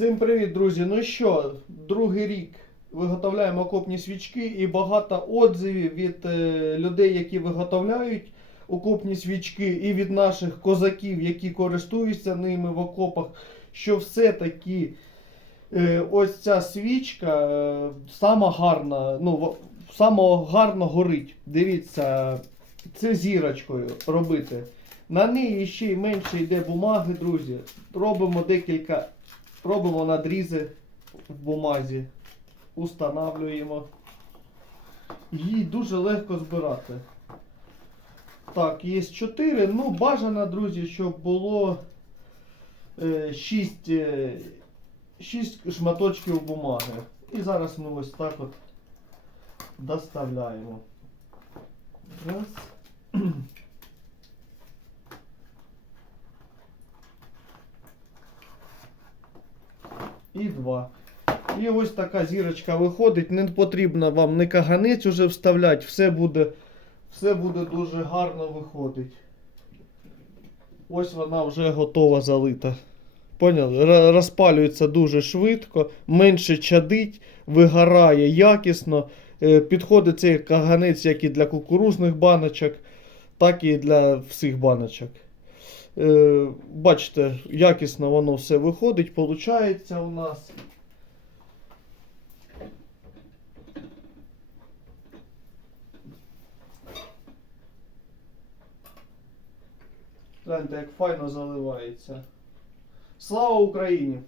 Всім привіт, друзі! Ну що, другий рік виготовляємо окопні свічки і багато отзивів від е, людей, які виготовляють окопні свічки, і від наших козаків, які користуються ними в окопах, що все-таки е, ось ця свічка е, сама гарна, ну, сама гарно горить. Дивіться, це зірочкою робити. На неї ще й менше йде бумаги, друзі. Робимо декілька Робимо надрізи в бумазі, устанавлюємо. Її дуже легко збирати. Так, є 4. Ну, бажано, друзі, щоб було 6, 6 шматочків бумаги. І зараз ми ось так от доставляємо. Раз. І два. І ось така зірочка виходить. Не потрібно вам не каганець уже вставляти, все буде, все буде дуже гарно виходить. Ось вона вже готова залита. Поняли? Розпалюється дуже швидко, менше чадить, вигорає якісно. Е, Підходить цей каганець як і для кукурузних баночок, так і для всіх баночок. Е, Бачите, якісно воно все виходить, виходить у нас. Гляньте, як файно заливається. Слава Україні!